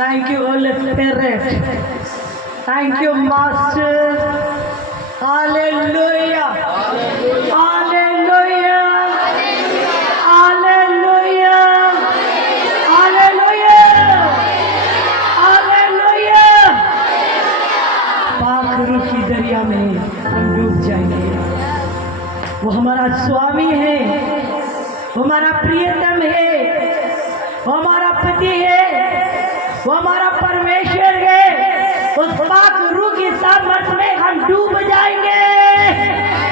Thank you, Holy Spirit. Thank you, Master. Hallelujah. Hallelujah. Hallelujah. Hallelujah. Hallelujah. पाक रूह की दरिया में हम डूब जाएंगे। वो हमारा स्वामी है, वो हमारा प्रियतम है, वो हमारा पति है, वो हमारा परमेश्वर है। उस पाक रूह की सामर्थ में हम डूब जाएंगे।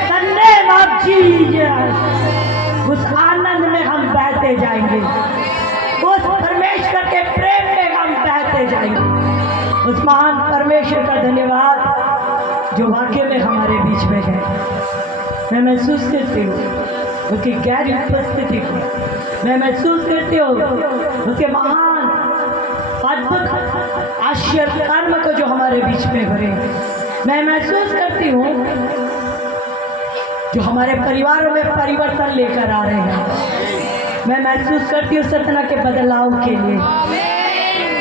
The name of Jesus। उस आनंद में हम बहते जाएंगे, उस परमेश्वर के प्रेम में हम बहते जाएंगे। उस महान परमेश्वर का धन्यवाद जो वाकई में हमारे बीच में है। मैं महसूस करती हूँ उसकी गहरी उपस्थिति को। मैं महसूस करती हूँ उसके महान अद्भुत आश्चर्य कर्म को जो हमारे बीच में हो रहे हैं। मैं महसूस करती हूँ जो हमारे परिवारों में परिवर्तन लेकर आ रहे हैं। मैं महसूस करती हूँ सतना के बदलाव के लिए।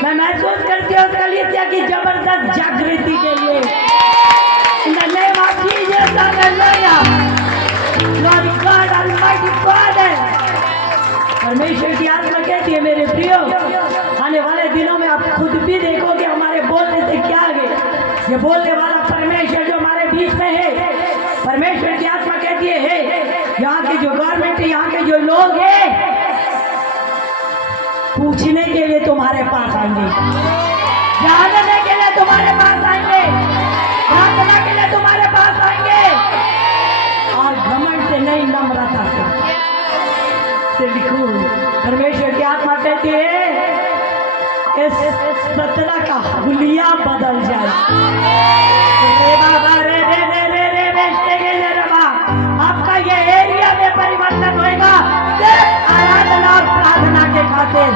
मैं महसूस करती हूँ कलीसिया की जबरदस्त जागृति के लिए। In the name of Jesus, hallelujah. Lord God, Almighty Father. परमेश्वर की आत्मा कहती है मेरे प्रियो, आने वाले दिनों में आप खुद भी देखोगे हमारे बोलने से क्या आगे। ये बोलने वाला परमेश्वर जो हमारे बीच में है, परमेश्वर की आत्मा कहती है यहाँ की जो गवर्नमेंट है, यहाँ के जो लोग हैं, पूछने के लिए तुम्हारे पास आएंगे, जानने के लिए तुम्हारे पास आएंगे, प्रार्थना के लिए तुम्हारे पास आएंगे। और घमंड से नहीं, नम्रता से लिखो। परमेश्वर की आत्मा कहती है इस सतना का हुलिया बदल जाए। रे बाबा रे रे रे रे रे बेचते गए रबा, आपका ये एरिया में परिवर्तन होएगा सिर्फ आराधना और प्रार्थना के खातिर।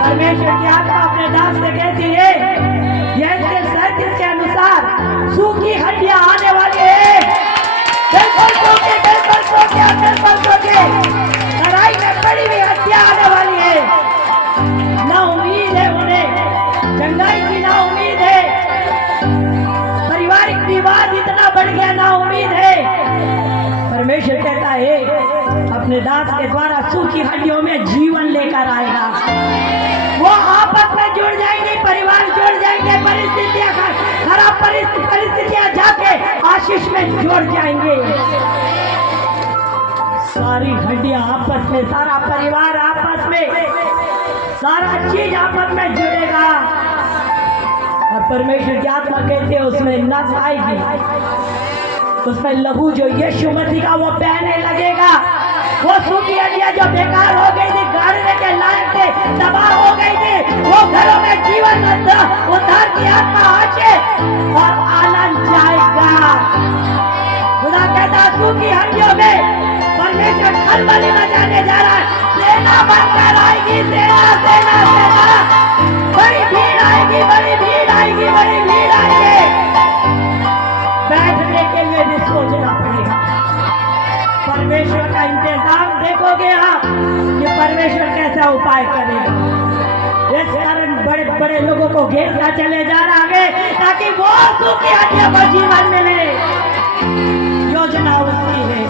परमेश्वर की आत्मा अपने दास से कहती है यह 37 के अनुसार सूखी हड्डियां आने वाली है। बिल्कुल सूखी, बिल्कुल सूखी, बिल्कुल सूखी लड़ाई में पड़ी हुई हड्डियां आने वाली है। ना उम्मीद है उन्हें चंगाई की, ना उम्मीद है। पारिवारिक विवाद इतना बढ़ गया, ना उम्मीद है। परमेश्वर कहता है अपने दास के द्वारा सूखी हड्डियों में जीवन लेकर आएगा। वो आपस में जुड़ जाएंगे, परिवार जुड़ जाएंगे, परिस्थितियां खराब परिस्थितियां जाके आशीष में जुड़ जाएंगे। सारी हड्डियां आपस में, सारा परिवार आपस में, सारा चीज आपस में जुड़ेगा। और परमेश्वर की आत्मा कहते हैं उसमें नस आएगी, उसमें लहू जो यीशु मसीह का वो बहने लगेगा। वो सूखी हड्डियां जो बेकार हो गई थी, गाड़ने के लायक थे, तबाह हो गई थी, वो घरों में जीवन उद्धार की आत्मा आके और आनंद जाएगा। खुदा कहता सूखी हड्डियों में परमेश्वर खलबली मचाने जा रहा है। सेना बनकर आएगी, सेना सेना सेना, बड़ी भीड़ आएगी, बड़ी भीड़ आएगी, बड़ी भीड़ आएगी। बैठने के लिए भी सोचना पड़ेगा। परमेश्वर का इंतजाम देखोगे आप कि परमेश्वर कैसा उपाय करेगा। इस कारण बड़े बड़े लोगों को घेरता चले जा रहा है ताकि वो सूखी हड्डियों को जीवन मिले। योजना उसकी है।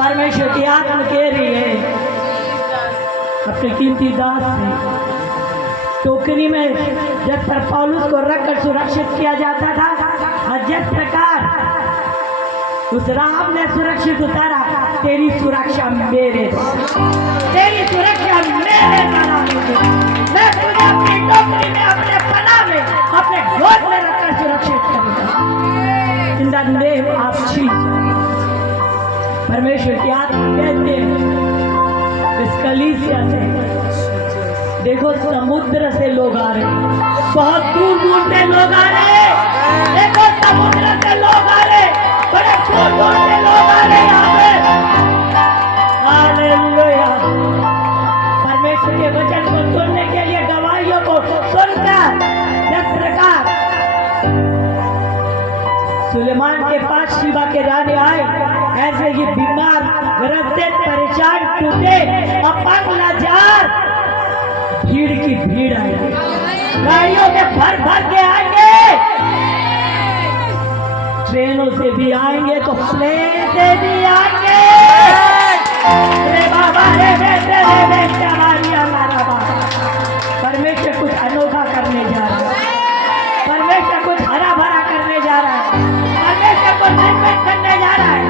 परमेश्वर की आत्मा कह रही है अपने कीमती दास से, टोकरी में जब पर पौलुस को रखकर सुरक्षित किया जाता था और जिस प्रकार उस राम ने सुरक्षित उतारा, तेरी सुरक्षा मेरे, तेरी सुरक्षा मेरे नाम में। मैं तुझे अपनी टोकरी में, अपने पनाह में, अपने गोद में रखकर सुरक्षित करूंगा। इन द नेम ऑफ जीसस। परमेश्वर की आत्मा कहते हैं इस कलीसिया से देखो समुद्र से लोग आ रहे हैं, बहुत दूर दूर से लोग आ रहे हैं। देखो समुद्र से लोग आ रहे हैं, बड़े दूर दूर से लोग आ रहे हैं यहाँ पे। हालेलुया। परमेश्वर के वचन को सुनने के लिए, गवाहियों को सुनकर, जिस प्रकार सुलेमान के पास शिवा के रानी आए, ऐसे ही बीमार, ग्रसित, परेशान, टूटे, अपंग, लाचार, भीड़ की भीड़ आएगी, गाड़ियों में भर भर के आएंगे, ट्रेनों से भी आएंगे तो प्लेन से भी आएंगे। रे बाबा रे बेटे हमारी हमारा बाबा, परमेश्वर कुछ अनोखा करने जा रहा है, परमेश्वर कुछ हरा भरा करने जा रहा है, परमेश्वर कुछ निर्मित करने जा रहा है।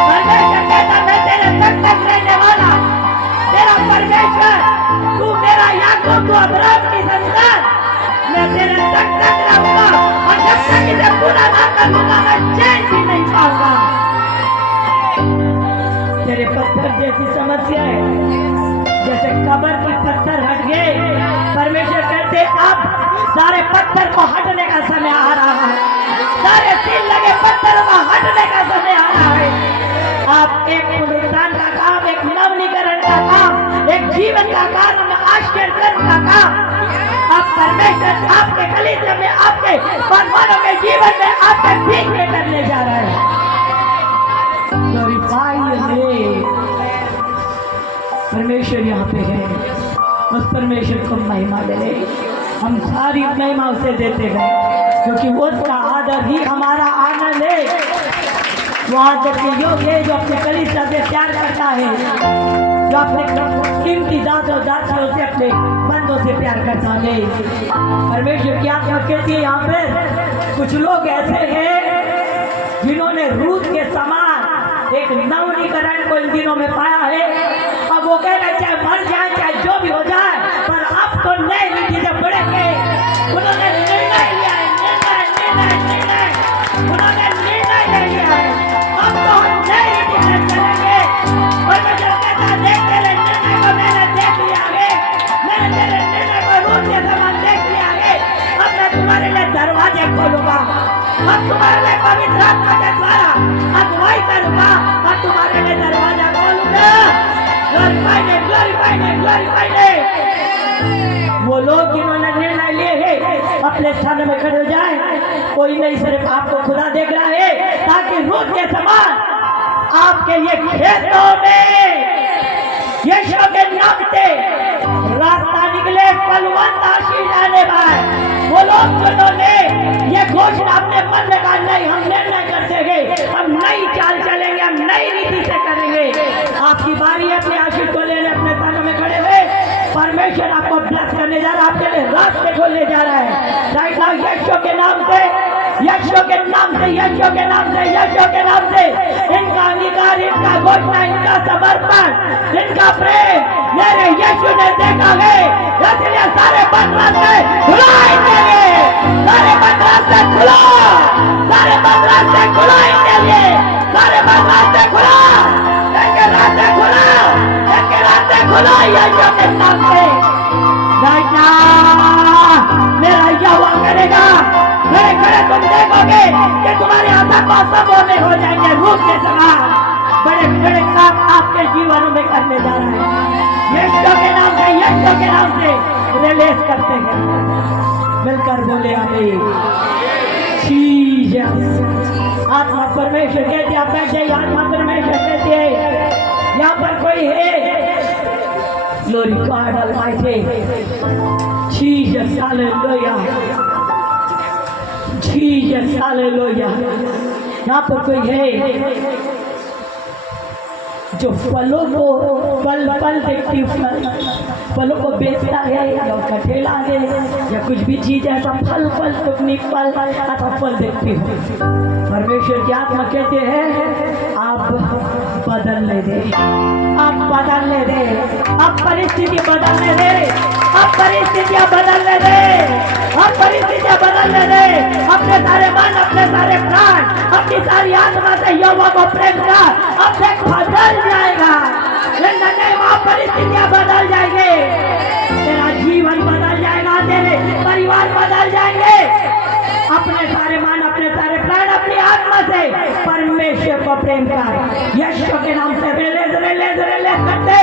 परमेश्वर कहता मैं तेरे संग संग रहने वाला, तेरा परमेश्वर, तू मेरा याकूब, तू अब्राहम की संतान, मैं तेरे संग संग रहूंगा और जब तक इसे पूरा ना कर लूंगा मैं चैन भी नहीं पाऊंगा। तेरे पत्थर जैसी समस्या है, जैसे कब्र की पत्थर हट गए, परमेश्वर कहते अब सारे पत्थर को हटने का समय आ रहा है, सारे सील लगे पत्थरों का हटने का समय आ रहा है। आप एक पुनरुत्थान का काम, एक नवनीकरण का काम, एक जीवन का काम, आश्चर्य का काम आप परमेश्वर आपके कलीसिया में, आपके परमाणु के जीवन में, आपके बीच में करने जा रहा है। Glorify your name. परमेश्वर यहाँ पे है, उस परमेश्वर को महिमा मिले। हम सारी महिमा उसे देते हैं क्योंकि उसका आदर ही हमारा आनंद है। वो आदर के योग्य है जो अपने कलीसिया से प्यार करता है, जो अपने कीमती दासों दासियों से, अपने बंदों से प्यार करता है। परमेश्वर की आत्मा कहती है यहाँ पर कुछ लोग ऐसे हैं जिन्होंने रूत के समान एक नवनीकरण को इन दिनों में पाया है। अब वो कह रहे चाहे मर जाए चाहे जो भी हो जाए, पर अब तो नए रीति से बढ़ेंगे। उन्होंने निर्णय लिया है, उन्होंने निर्णय ले लिया है, अब तो हम नए रीति से चलेंगे। और मैं जब कहता देख तेरे निर्णय को मैंने देख लिया है, मैंने तेरे निर्णय को रूत के समान देख लिया है। अब मैं तुम्हारे लिए दरवाजे खोलूंगा, अब तुम्हारे लिए पवित्र आत्मा के द्वारा अगुवाई करूंगा और तुम्हारे लिए दरवाजा खोलूंगा। ग्लोरीफाई ने, ग्लोरीफाई ने, ग्लोरीफाई ने। वो लोग जिन्होंने निर्णय लिए हैं अपने स्थान में खड़े हो जाए। कोई नहीं, सिर्फ आपको खुदा देख रहा है, ताकि रूत के समान आपके लिए खेतों में यीशु के नाम से रास्ता निकले, फलवंत आशीष आने पाए। वो लोग जिन्होंने ये घोषणा अपने मन में कहा नहीं, हम निर्णय करते हैं, हम नई चाल चलेंगे, हम नई रीति से करेंगे। आपकी बारी है अपने आशीष को लेने, अपने स्थानों में खड़े हुए। परमेश्वर आपको ब्लेस करने जा रहा है, आपके लिए रास्ते खोलने जा रहा है। राइट नाउ यीशु के नाम से, यीशु के नाम से, यीशु के नाम से, यीशु के नाम से इनका अंगीकार, इनका घोषणा, इनका समर्पण, इनका प्रेम मेरे यीशु ने देखा है। इसलिए सारे बंद रास्ते खुलाएंगे, सारे बंद रास्ते खुला, सारे बंद रास्ते खुलाएंगे, सारे बंद रास्ते खुला, इनके रास्ते खुला, इनके रास्ते खुला यीशु के नाम से। राइट नाउ मेरा यहोवा करेगा, मेरे खड़े तुम देखोगे कि तुम्हारे आशा सब हो जाएंगे। रूप के समान बड़े बड़े काम आपके जीवन में करने जा रहे हैं। यीशु के नाम से, यीशु के नाम से रिलीज करते हैं। मिलकर बोले आमीन। जीसस। आत्मा परमेश्वर कहते आप बैठ जाइए, आत्मा परमेश्वर कहते हैं यहाँ पर कोई है। Glory God almighty. Jesus hallelujah, Jesus hallelujah. यहाँ पर कोई है जो फलों को पल पल देखती, फलों को बेचता है या उसका ठेला है या कुछ भी चीज ऐसा फल फल टुकनी फल अथवा फल देखती हो। परमेश्वर की आत्मा कहते हैं आप बदलने दे, आप बदलने दे, आप परिस्थिति बदलने दे, आप परिस्थितियां बदलने दे, आप परिस्थितियां बदलने दे। अपने सारे मन, अपने सारे प्राण, अपनी सारी आत्मा से यहोवा को प्रेम कर, अब से बदल जाएगा। आप परिस्थितियां बदल जाएंगे, तेरा जीवन बदल जाएगा, तेरे परिवार बदल जाएंगे। अपने सारे मन, अपने सारे प्राण, अपनी आत्मा से परमेश्वर को प्रेम कर, यीशु के नाम से रिलीज रिलीज रिलीज करते,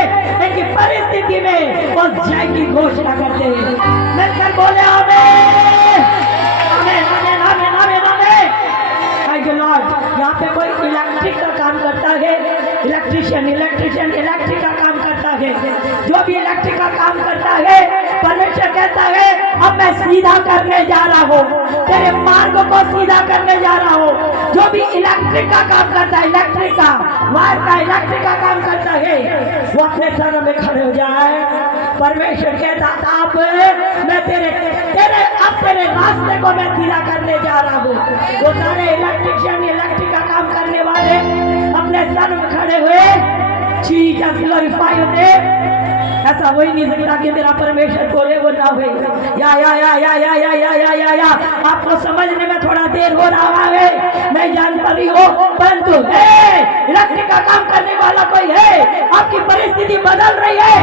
इनकी परिस्थिति में वो जय की घोषणा करते हैं। मिलकर बोले आमीन, आमीन, आमीन, आमीन, आमीन, आमीन। Thank you Lord. यहाँ पे कोई इलेक्ट्रिक का काम करता है, इलेक्ट्रिशियन, इलेक्ट्रिशियन इलेक्ट्रिक का काम करता है, जो भी इलेक्ट्रिक का काम करता है सीधा करने जा रहा हूँ, तेरे मार्ग को सीधा करने जा रहा हूँ। जो भी इलेक्ट्रिक का काम करता है, इलेक्ट्रिक का वायर का इलेक्ट्रिक का काम करता है, वो अपने शरण में खड़े हो जाए। परमेश्वर कहता आप मैं तेरे रास्ते को मैं सीधा करने जा रहा हूँ। वो सारे इलेक्ट्रिशियन इलेक्ट्रिक का काम करने वाले अपने शरण में खड़े हुए, जीसस ग्लोरीफाई होते। ऐसा हो ही नहीं सकता कि मेरा परमेश्वर बोले वो ना हुए। या आपको समझने में थोड़ा देर हो रहा है, मैं जान पा रही हूँ, परंतु इलेक्ट्रिक का काम करने वाला कोई है। आपकी परिस्थिति बदल रही है,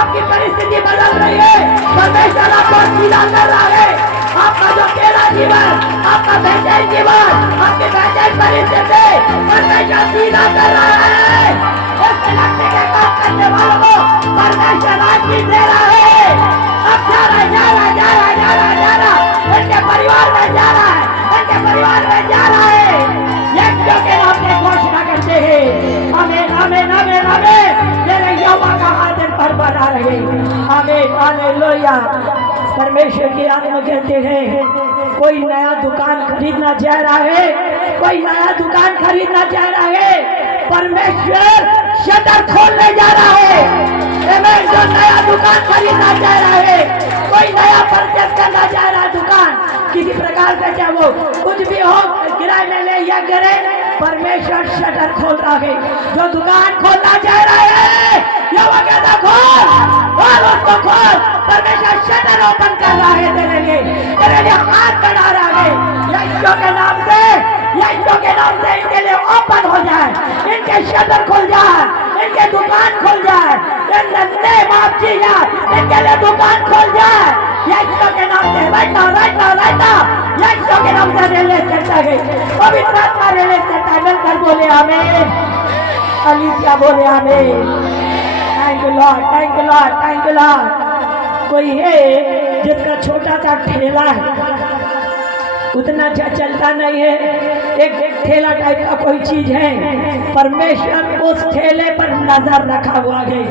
आपकी परिस्थिति बदल रही है। परमेश्वर आपको सीधा कर रहा है। आपका जो तेरा जीवन, आपका बेचैन जीवन, आपकी बेचैन परिस्थिति परमेश्वर सीधा कर रहा है। इलेक्ट्रिक का काम करने वालों को परमेश्वर आशीष दे रहा है। अब जा रहा इनके परिवार में जा रहा है, इनके परिवार में जा रहा है। यीशु के नाम से घोषणा करते हैं, आमीन आमीन आमीन आमीन। तेरे यहोवा का हाथ इन पर बना रहे, आमीन हालेलुया। परमेश्वर की आत्मा कहते हैं कोई नया दुकान खरीदना चाह रहा है, कोई नया दुकान खरीदना चाह रहा है। परमेश्वर शटर खोलने जा रहा है। जो नया दुकान खरीदना चाह रहा है, कोई नया परचेस करना चाह रहा है दुकान, किसी प्रकार से चाहे वो कुछ भी हो, किराए में ले या करे, परमेश्वर शटर खोल रहा है। जो दुकान खोलना चाह रहा है, यहोवा कहता खोल उसको खोल। परमेश्वर शटर ओपन कर रहा है तेरे लिए हाथ बढ़ा रहा है। यीशु के नाम से, यीशु के नाम से इनके लिए ओपन हो जाए, इनके शटर खुल जाए, इनके दुकान खुल जाए। इन द नेम ऑफ जीसस इनके लिए दुकान खुल जाए। यीशु के नाम से राइट नाउ यीशु के नाम से रिलीज करता है, पवित्र आत्मा रिलीज करता है। मिलकर बोले आमीन, अलीसिया बोले आमीन। Thank you Lord, thank you Lord, thank you Lord. कोई है जिसका छोटा सा ठेला है, उतना अच्छा चलता नहीं है, एक ठेला टाइप का कोई चीज है। परमेश्वर उस ठेले पर नजर रखा हुआ है।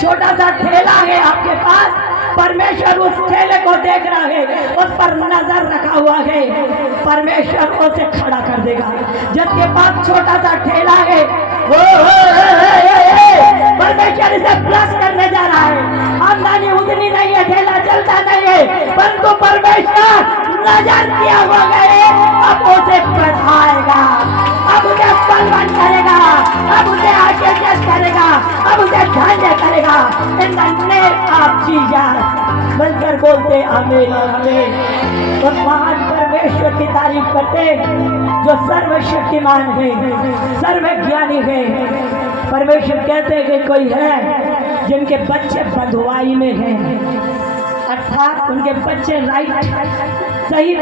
छोटा सा ठेला है आपके पास, परमेश्वर उस ठेले को देख रहा है, उस पर नजर रखा हुआ है। परमेश्वर उसे खड़ा कर देगा। जिसके पास छोटा सा ठेला है, परमेश्वर इसे प्लस करने जा रहा है। आमदनी उतनी नहीं है, ठेला चलता नहीं है, परंतु परमेश्वर नजर किया हुआ गए, अब उसे बढ़ाएगा, अब उसे बलवान करेगा, अब उसे आगे करेगा, अब उसे धन्य करेगा। इन द नेम ऑफ जीसस मिलकर बोलते आमीन आमीन। तो महान परमेश्वर की तारीफ करते जो सर्वशक्तिमान है, सर्वज्ञानी है। परमेश्वर कहते हैं कि कोई है जिनके बच्चे बंधुआई में हैं, अर्थात उनके बच्चे सही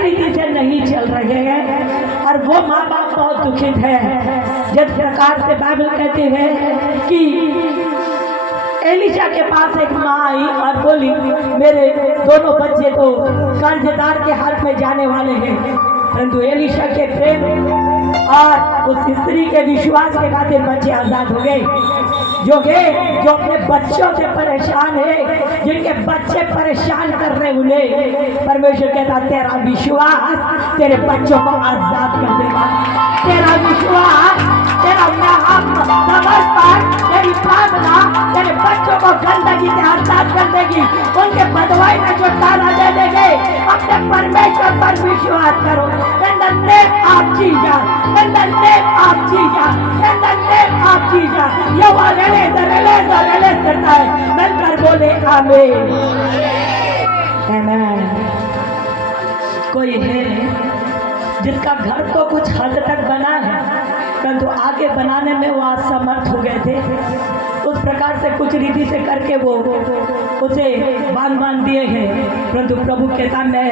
रीति से नहीं चल रहे हैं और वो माँ बाप बहुत दुखित है। जिस प्रकार से बाइबल कहती है कि एलिशा के पास एक माँ आई और बोली मेरे दोनों बच्चे तो कर्जदार के हाथ में जाने वाले हैं, परंतु एलिशा के प्रेम और उस स्त्री के विश्वास के खातिर बच्चे आजाद हो गए। जो अपने बच्चों से परेशान है, जिनके बच्चे परेशान कर रहे उन्हें परमेश्वर कहता तेरा विश्वास तेरे बच्चों को आजाद कर देगा। तेरा विश्वास, तेरा समर्पण, तेरी प्रार्थना तेरे बच्चों को गंदगी से आजाद कर देगी। उनके बदवाई में जो ताला दे देंगे, अपने परमेश्वर पर विश्वास करो। इन the name of Jesus, in the name of Jesus, in the name of Jesus. Jehovah release करता है। मिलकर बोले आमीन आमीन। कोई है जिसका घर तो कुछ हद तक बना है, परंतु आगे बनाने में वो असमर्थ हो गए थे। उस प्रकार से कुछ रीति से करके वो उसे बांध दिए हैं, परंतु प्रभु के सामने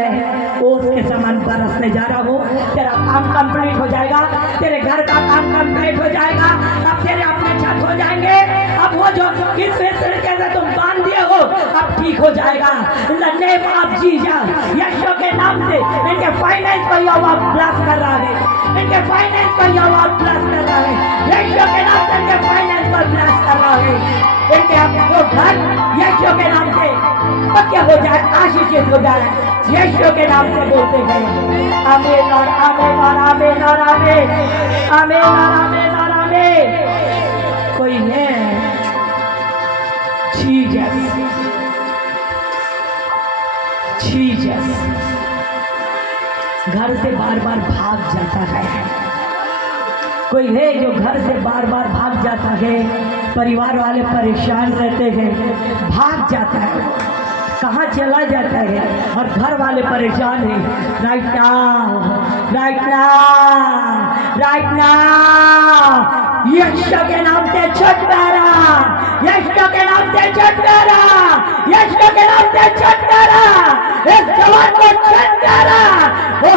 वो उसके समान बरसने जा रहा हूँ। तेरा काम कंप्लीट हो जाएगा, तेरे घर का काम कंप्लीट हो जाएगा, अब तेरे अपने छत हो जाएंगे। अब वो जो इस तरीके से तुम बांध दिए हो अब ठीक हो जाएगा। In the name of Jesus, यीशु के नाम से इनके फाइनेंस को यहोवा ब्लेस कर रहा है, इनके फाइनेंस को यहोवा ब्लेस कर रहा है। यीशु के नाम से इनके फाइनेंस को ब्लेस कर रहा है। इनके अपने घर यीशु के नाम से भाग्य हो जाए, आशीषित हो जाए। यीशु के नाम से बोलते गए आमीन और आमीन और आमीन और आमीन, आमीन और आमीन और आमीन। कोई है जीसस घर से बार बार भाग जाता है। कोई है जो घर से बार बार भाग जाता है, परिवार वाले परेशान रहते हैं, भाग जाता है, कहाँ चला जाता है और घर वाले परेशान हैं। Right now, right now, right now यीशु के नाम से छुटकारा, यीशु के नाम से छुटकारा, यीशु के नाम से छुटकारा, इस जवान को छुटकारा। ओ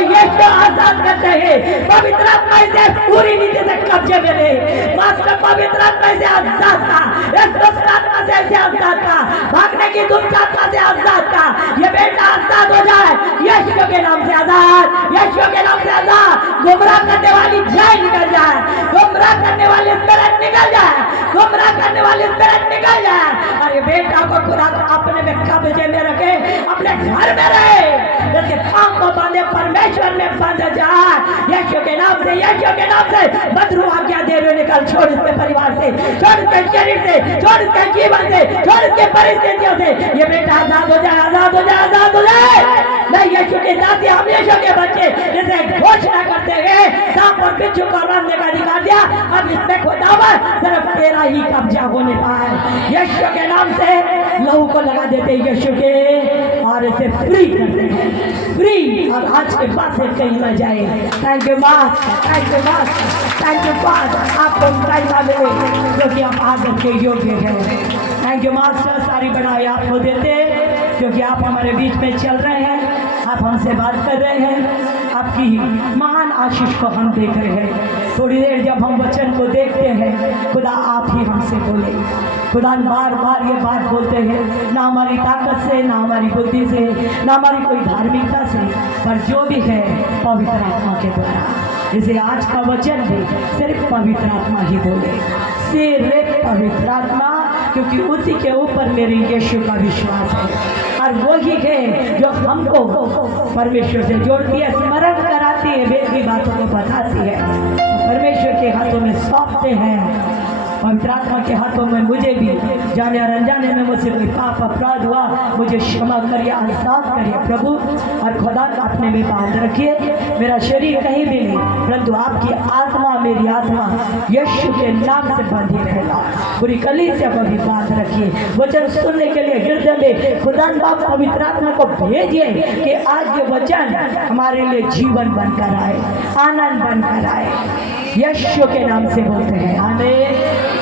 यीशु आजाद करते हैं। पवित्र आत्मा से पूरी नीति से कब्जे में ले। मास्टर पवित्र आत्मा से आजाद का, इस दुष्ट आत्मा से आजाद का, भागने की दुष्ट आत्मा से आजाद का। ये बेटा आजाद हो जाए यीशु के नाम से आजाद, यीशु के नाम से आजाद। गुमराह करने वाली जान निकल जाए, गुमराह करने वाली स्पिरिट निकल जाए, गुमराह करने वाली स्पिरिट निकल जाए। अरे बेटा को खुदा अपने में कब्जे में रखे, अपने घर में रहे, जैसे पांव को बांधे परमेश्वर में बांध जाए। यीशु के नाम से, यीशु के नाम से बदरू आज्ञा दे रहे, निकल, छोड़ इसके परिवार से, छोड़ इसके शरीर से, छोड़ इसके जीवन से, छोड़ इसके परिस्थितियों से। ये बेटा आजाद हो जाए, आजाद हो जाए, आजाद हो जाए। मैं यीशु के दासी, हम यीशु के बच्चे जैसे घोषणा करते हैं, सांप और बिच्छू को मारने का अधिकार दिया, अब इसमें खुदावन सिर्फ तेरा ही कब्जा होने पाए। यीशु के नाम से लहू को लगा देते यीशु के और इसे फ्री करते हैं, फ्री। और आज के बाद से कहीं न जाए। Thank you master, thank you master, thank you father. आपको महिमा मिले क्योंकि आप आदर के योग्य हैं। थैंक यू मास्टर, सारी बढ़ाई आपको देते क्योंकि आप हमारे बीच में चल रहे हैं, आप हमसे बात कर रहे हैं, आपकी महान आशीष को हम देख रहे हैं। थोड़ी देर जब हम वचन को देखते हैं, खुदा आप ही हमसे बोले। खुदा बार बार ये बात बोलते हैं, ना हमारी ताकत से, ना हमारी बुद्धि से, ना हमारी कोई धार्मिकता से, पर जो भी है पवित्र आत्मा के द्वारा। जैसे आज का वचन भी सिर्फ पवित्र आत्मा ही बोले, सिर्फ पवित्र आत्मा, क्योंकि उसी के ऊपर मेरे यीशु का विश्वास है। और वही है जो हमको परमेश्वर से जोड़ती है, स्मरण कराती है, वेद बातों को बताती है, परमेश्वर के हाथों में सौंपते हैं। पवित्र आत्मा के हाथों में मुझे भी जाने और अनजाने में मुझसे कोई पाप अपराध हुआ, मुझे क्षमा करिए, आजाद करिए प्रभु। और खुदा अपने में बांध रखिए, मेरा शरीर कहीं भी नहीं, परंतु आपकी आत्मा, मेरी आत्मा यीशु के नाम से बंधी रहेगा। पूरी कलीसिया को भी बांध रखिए। वचन सुनने के लिए हृदय में खुदा बाप पवित्र आत्मा को भेजिए कि आज ये वचन हमारे लिए जीवन बनकर आए, आनंद बनकर आए। यीशु के नाम से बोलते हैं आमीन।